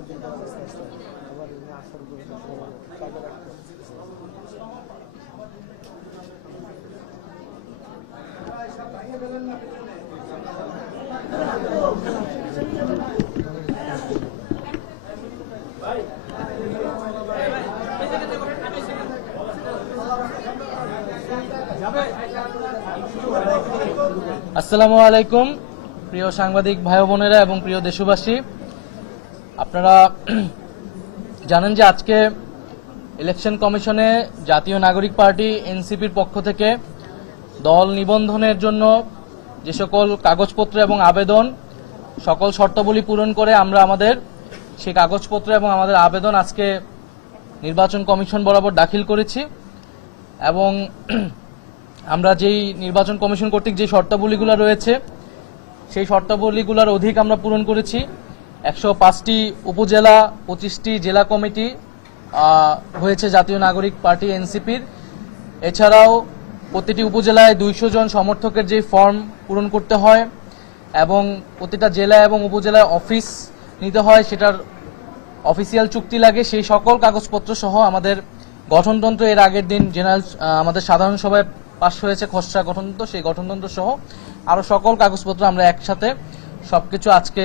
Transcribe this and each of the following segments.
আস্তে আস্তে আবার আসার রাখতে আসসালামু আলাইকুম প্রিয় সাংবাদিক ভাই বোনেরা এবং প্রিয় দেশবাসী। আপনারা জানেন যে আজকে ইলেকশন কমিশনে জাতীয় নাগরিক পার্টি এনসিপির পক্ষ থেকে দল নিবন্ধনের জন্য যে সকল কাগজপত্র এবং আবেদন, সকল শর্তাবলী পূরণ করে আমরা আমাদের সেই কাগজপত্র এবং আমাদের আবেদন আজকে নির্বাচন কমিশন বরাবর দাখিল করেছি এবং আমরা যেই নির্বাচন কমিশন কর্তৃক যে শর্তাবলীগুলো রয়েছে, সেই শর্তাবলীগুলোর অধিক আমরা পূরণ করেছি। একশো পাঁচটি উপজেলা, পঁচিশটি জেলা কমিটি হয়েছে জাতীয় নাগরিক পার্টি এনসিপির। এছাড়াও প্রতিটি উপজেলায় দুইশো জন সমর্থকের যে ফর্ম পূরণ করতে হয় এবং প্রতিটা জেলা এবং উপজেলায় অফিস নিতে হয়, সেটার অফিসিয়াল চুক্তি লাগে। সেই সকল কাগজপত্র সহ আমাদের গঠনতন্ত্র এর আগের দিন জেনারেল আমাদের সাধারণ সভায় পাশ হয়েছে খসড়া গঠনতন্ত্র। সেই গঠনতন্ত্র সহ আরও সকল কাগজপত্র আমরা একসাথে সব কিছু আজকে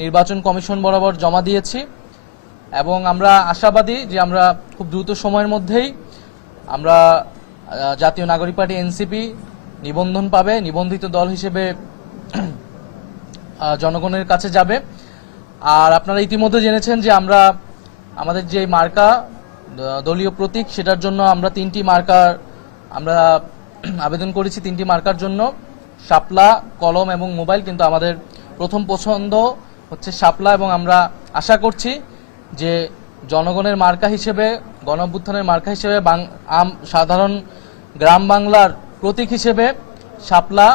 নির্বাচন কমিশন বরাবর জমা দিয়েছি এবং আমরা আশাবাদী যে আমরা খুব দ্রুত সময়ের মধ্যেই আমরা জাতীয় নাগরিক পার্টি এনসিপি নিবন্ধন পাবে, নিবন্ধিত দল হিসেবে জনগণের কাছে যাবে। আর আপনারা ইতিমধ্যে জেনেছেন যে আমরা, আমাদের যে মার্কা দলীয় প্রতীক, সেটার জন্য আমরা তিনটি মার্কার, আমরা আবেদন করেছি তিনটি মার্কার জন্য। শাপলা, কলম এবং মোবাইল, কিন্তু আমাদের প্রথম পছন্দ হচ্ছে শাপলা এবং আমরা আশা করছি যে জনগণের মার্কা হিসেবে গণ অভ্যুত্থানের মার্কা হিসেবে আম- সাধারণ গ্রাম বাংলার প্রতীক হিসেবে শাপলা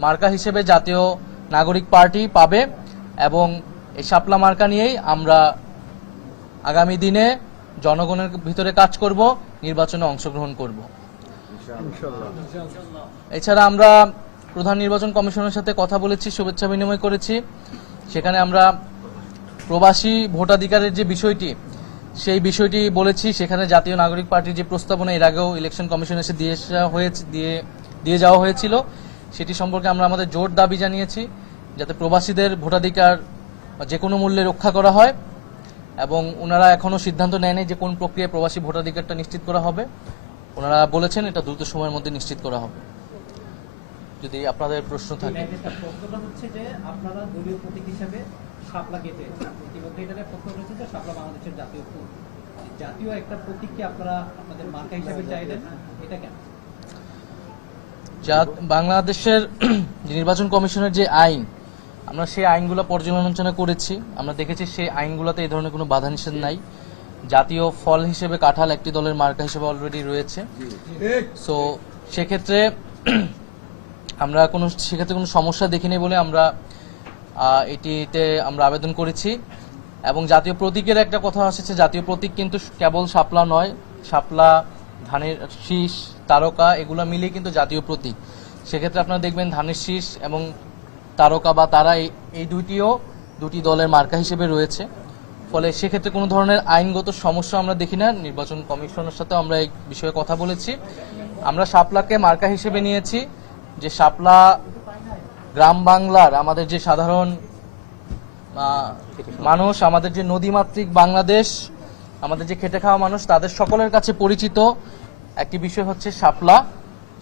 মার্কা হিসেবে জাতীয় নাগরিক পার্টি পাবে এবং এই শাপলা মার্কা নিয়েই আমরা আগামী দিনে জনগণের ভিতরে কাজ করব নির্বাচনে অংশগ্রহণ করব। এছাড়া আমরা প্রধান নির্বাচন কমিশনের সাথে কথা বলেছি শুভেচ্ছা বিনিময় করেছি। সেখানে আমরা প্রবাসী ভোটাধিকারের যে বিষয়টি, সেই বিষয়টি বলেছি। সেখানে জাতীয় নাগরিক পার্টির যে প্রস্তাবনা, এর আগেও ইলেকশন কমিশন এসে দিয়ে হয়েছে, দিয়ে দিয়ে যাওয়া হয়েছিল। সেটি সম্পর্কে আমরা আমাদের জোর দাবি জানিয়েছি, যাতে প্রবাসীদের ভোটাধিকার যে কোনো মূল্যে রক্ষা করা হয় এবং ওনারা এখনও সিদ্ধান্ত নেয়নি যে কোন প্রক্রিয়ায় প্রবাসী ভোটাধিকারটা নিশ্চিত করা হবে। ওনারা বলেছেন এটা দ্রুত সময়ের মধ্যে নিশ্চিত করা হবে। যদি আপনাদের প্রশ্ন থাকে। প্রশ্নটা হচ্ছে যে আপনারা দলীয় প্রতীক হিসেবে শাপলা কেটে ইতিমধ্যে প্রশ্ন রয়েছে যে শাপলা বাংলাদেশের জাতীয় ফুল জাতীয় একটা প্রতীককে আপনারা আপনাদের মার্কা হিসেবে চাইলেন? এটা কেন? বাংলাদেশের নির্বাচন কমিশনের যে আইন আমরা সেই আইনগুলো পর্যালোচনা করেছি। আমরা দেখেছি সেই আইনগুলোতে এই ধরনের কোনো বাধা নিষেধ নাই। জাতীয় ফল হিসেবে কাঁঠাল একটি দলের মার্কা হিসেবে অলরেডি রয়েছে। সো সেক্ষেত্রে আমরা কোনো, সেক্ষেত্রে কোনো সমস্যা দেখিনি বলে আমরা এটিতে আমরা আবেদন করেছি। এবং জাতীয় প্রতীকের একটা কথা এসেছে জাতীয় প্রতীক কিন্তু কেবল শাপলা নয়, শাপলা, ধানের শীষ, তারকা, এগুলো মিলিয়ে কিন্তু জাতীয় প্রতীক। সেক্ষেত্রে আপনারা দেখবেন ধানের শীষ এবং তারকা বা তারা, এই- দুইটিও দুটি দলের মার্কা হিসেবে রয়েছে। ফলে সেক্ষেত্রে কোনো ধরনের আইনগত সমস্যা আমরা দেখি না। নির্বাচন কমিশনের সাথে আমরা এই বিষয়ে কথা বলেছি। আমরা শাপলাকে মার্কা হিসেবে নিয়েছি। যে শাপলা গ্রাম বাংলার আমাদের যে সাধারণ মানুষ, আমাদের যে নদীমাতৃক বাংলাদেশ, আমাদের যে খেটে খাওয়া মানুষ, তাদের সকলের কাছে পরিচিত একটি বিষয় হচ্ছে শাপলা।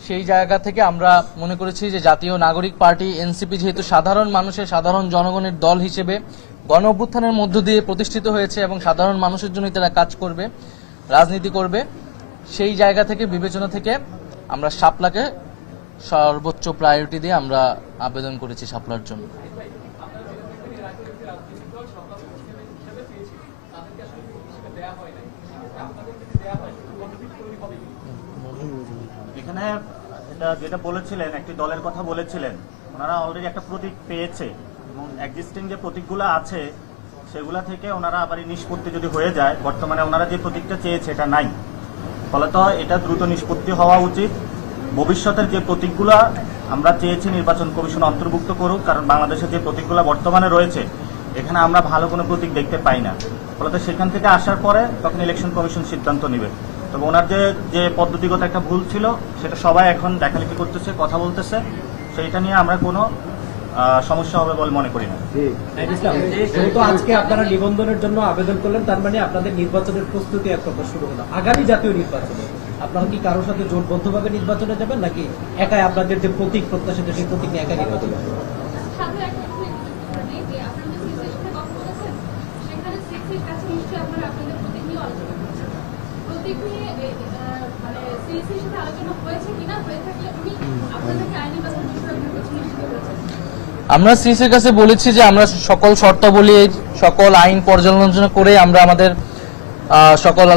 সেই জায়গা থেকে আমরা মনে করেছি যে জাতীয় নাগরিক পার্টি, এনসিপি যেহেতু সাধারণ মানুষের, সাধারণ জনগণের দল হিসেবে গণ অভ্যুত্থানের মধ্য দিয়ে প্রতিষ্ঠিত হয়েছে এবং সাধারণ মানুষের জন্যই তারা কাজ করবে, রাজনীতি করবে, সেই জায়গা থেকে, বিবেচনা থেকে আমরা শাপলাকে সর্বোচ্চ প্রায়োরিটি দিয়ে আমরা আবেদন করেছি শাপলার জন্য। এখানে এটা যেটা বলেছিলেন, একটি দলের কথা বলেছিলেন, ওনারা অলরেডি একটা প্রতীক পেয়েছে এবং এক্সিস্টিং যে প্রতীকগুলো আছে, সেগুলা থেকে ওনারা আবার নিষ্পত্তি যদি হয়ে যায়, বর্তমানে ওনারা যে প্রতীকটা চেয়েছে, এটা নাই। ফলে ফলত এটা দ্রুত নিষ্পত্তি হওয়া উচিত। ভবিষ্যতের যে প্রতীকগুলা আমরা চেয়েছি নির্বাচন কমিশন অন্তর্ভুক্ত করুক, কারণ বাংলাদেশের যে প্রতীকগুলা বর্তমানে রয়েছে, এখানে আমরা ভালো কোনো প্রতীক দেখতে পাই না। ফলত সেখান থেকে আসার পরে তখন ইলেকশন কমিশন সিদ্ধান্ত নেবে। তবে ওনার যে যে পদ্ধতিগত একটা ভুল ছিল, সেটা সবাই এখন দেখালেখি করতেছে, কথা বলতেছে। সেইটা নিয়ে আমরা কোনো সমস্যা হবে বলে মনে করি না। যেহেতু আজকে আপনারা নিবন্ধনের জন্য আবেদন করলেন, তার মানে আপনাদের নির্বাচনের প্রস্তুতি এক প্রকার শুরু হলো আগামী জাতীয় নির্বাচনে। আপনারা কি কারোর সাথে জোটবদ্ধভাবে নির্বাচনে যাবেন নাকি একাই আপনাদের যে প্রতীক প্রত্যাশিত সেই প্রতীক নিয়ে একাই নির্বাচন মানে সিএসির কিছু নিশ্চিত করেছেন আমরা সিসির কাছে বলেছি যে আমরা সকল শর্তাবলী সকল আইন পর্যালোচনা করে আমরা আমাদের আহ, সকল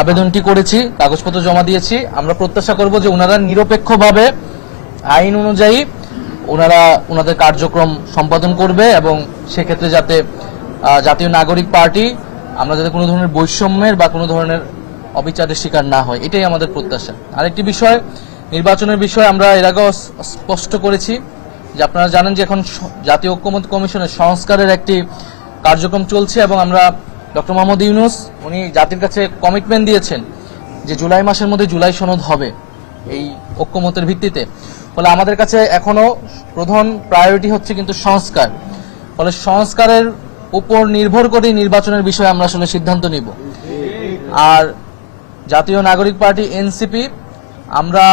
আবেদনটি করেছি, কাগজপত্র জমা দিয়েছি। আমরা প্রত্যাশা করব যে ওনারা নিরপেক্ষভাবে আইন অনুযায়ী ওনারা ওনাদের কার্যক্রম সম্পাদন করবে এবং সেক্ষেত্রে যাতে জাতীয় নাগরিক পার্টি আমরা যাতে কোনো ধরনের বৈষম্যের বা কোনো ধরনের অবিচারের শিকার না হয়, এটাই আমাদের প্রত্যাশা। আরেকটি বিষয়, নির্বাচনের বিষয়ে আমরা এর আগেও স্পষ্ট করেছি যে আপনারা জানেন যে এখন জাতীয় ঐক্যমত কমিশনের সংস্কারের একটি কার্যক্রম চলছে এবং আমরা ডক্টর মোহাম্মদ ইউনুস, উনি জাতির কাছে কমিটমেন্ট দিয়েছেন যে জুলাই মাসের মধ্যে জুলাই সনদ হবে এই ঐক্যমতের ভিত্তিতে। ফলে আমাদের কাছে এখনও প্রধান প্রায়োরিটি হচ্ছে কিন্তু সংস্কার। ফলে সংস্কারের উপর নির্ভর করে নির্বাচনের বিষয়ে আমরা আসলে সিদ্ধান্ত নিব। আর জাতীয় নাগরিক পার্টি এনসিপি, আমরা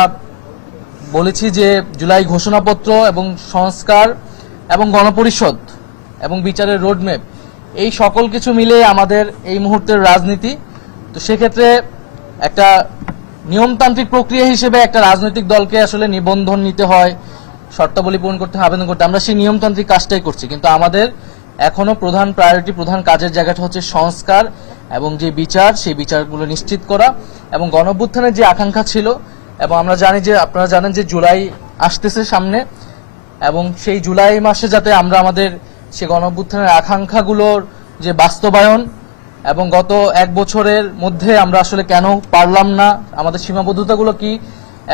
বলেছি যে জুলাই ঘোষণাপত্র এবং সংস্কার এবং গণপরিষদ এবং বিচারের রোডম্যাপ এই সকল কিছু মিলে আমাদের এই মুহূর্তের রাজনীতি। তো সেক্ষেত্রে একটা নিয়মতান্ত্রিক প্রক্রিয়া হিসেবে একটা রাজনৈতিক দলকে আসলে নিবন্ধন নিতে হয়, শর্তাবলী পূরণ করতে আবেদন করতে আমরা সেই নিয়মতান্ত্রিক কাজটাই করছি। কিন্তু আমাদের এখনও প্রধান প্রায়োরিটি প্রধান কাজের জায়গাটা হচ্ছে সংস্কার এবং যে বিচার, সেই বিচারগুলো নিশ্চিত করা এবং গণঅভ্যুত্থানের যে আকাঙ্ক্ষা ছিল এবং আমরা জানি যে, আপনারা জানেন যে জুলাই আসতেছে সামনে এবং সেই জুলাই মাসে যাতে আমরা আমাদের সে গণঅভ্যুত্থানের আকাঙ্ক্ষাগুলোর যে বাস্তবায়ন এবং গত এক বছরের মধ্যে আমরা আসলে কেন পারলাম না আমাদের সীমাবদ্ধতাগুলো কি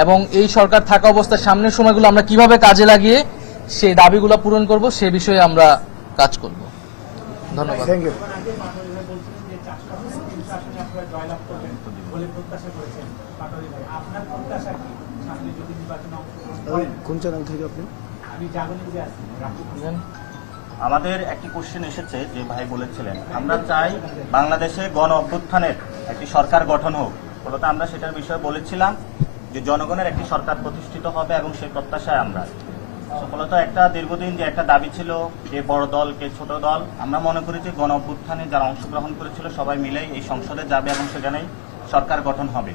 এবং এই সরকার থাকা অবস্থায় সামনের সময়গুলো আমরা কীভাবে কাজে লাগিয়ে সেই দাবিগুলো পূরণ করব সে বিষয়ে আমরা কাজ করব। ধন্যবাদ। থ্যাংক ইউ কোন চ্যানেল থেকে আপনি আমাদের একটি কোশ্চেন এসেছে যে ভাই বলেছিলেন, আমরা চাই বাংলাদেশে গণ অভ্যুত্থানের একটি সরকার গঠন হোক। মূলত আমরা সেটার বিষয়ে বলেছিলাম যে জনগণের একটি সরকার প্রতিষ্ঠিত হবে এবং সেই প্রত্যাশায় আমরা সফলত একটা দীর্ঘদিন যে একটা দাবি ছিল যে বড় দল কে ছোট দল, আমরা মনে করি যে গণ অভ্যুত্থানে যারা অংশগ্রহণ করেছিল সবাই মিলে এই সংসদে যাবে এবং সেখানেই সরকার গঠন হবে।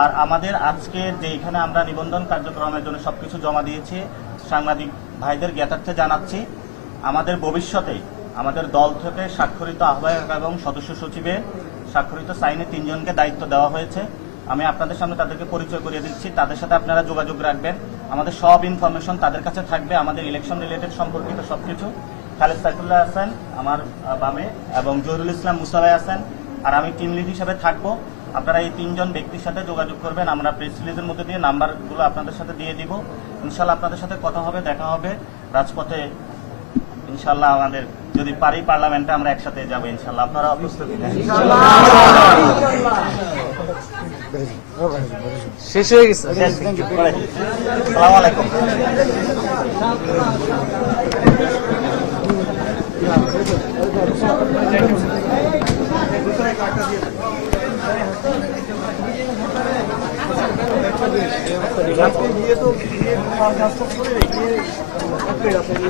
আর আমাদের আজকের যে এখানে আমরা নিবন্ধন কার্যক্রমের জন্য সবকিছু জমা দিয়েছি, সাংবাদিক ভাইদের জ্ঞাতার্থে জানাচ্ছি। আমাদের ভবিষ্যতে আমাদের দল থেকে স্বাক্ষরিত আহ্বায়ক এবং সদস্য সচিবের স্বাক্ষরিত সাইনে তিনজনকে দায়িত্ব দেওয়া হয়েছে। আমি আপনাদের সামনে তাদেরকে পরিচয় করিয়ে দিচ্ছি। তাদের সাথে আপনারা যোগাযোগ রাখবেন। আমাদের সব ইনফরমেশন তাদের কাছে থাকবে। আমাদের ইলেকশন রিলেটেড সম্পর্কিত সব কিছু খালেদ সাইফুল্লাহ হাসান আমার বামে এবং জহিরুল ইসলাম মুসাবাই হাসান আর আমি টিম লিড হিসাবে থাকব। আপনারা এই তিনজন ব্যক্তির সাথে যোগাযোগ করবেন। আমরা প্রেস রিলিজের মধ্যে দিয়ে নাম্বারগুলো আপনাদের সাথে দিয়ে দিব। ইনশাল্লাহ আপনাদের সাথে কথা হবে, দেখা হবে। রাজপথে ইনশাল্লাহ আমাদের যদি পারি পার্লামেন্টে আমরা একসাথে যাব ইনশাল্লাহ আপনারা প্রস্তুতি শেষ হয়ে গেছে। সালাম আলাইকুম।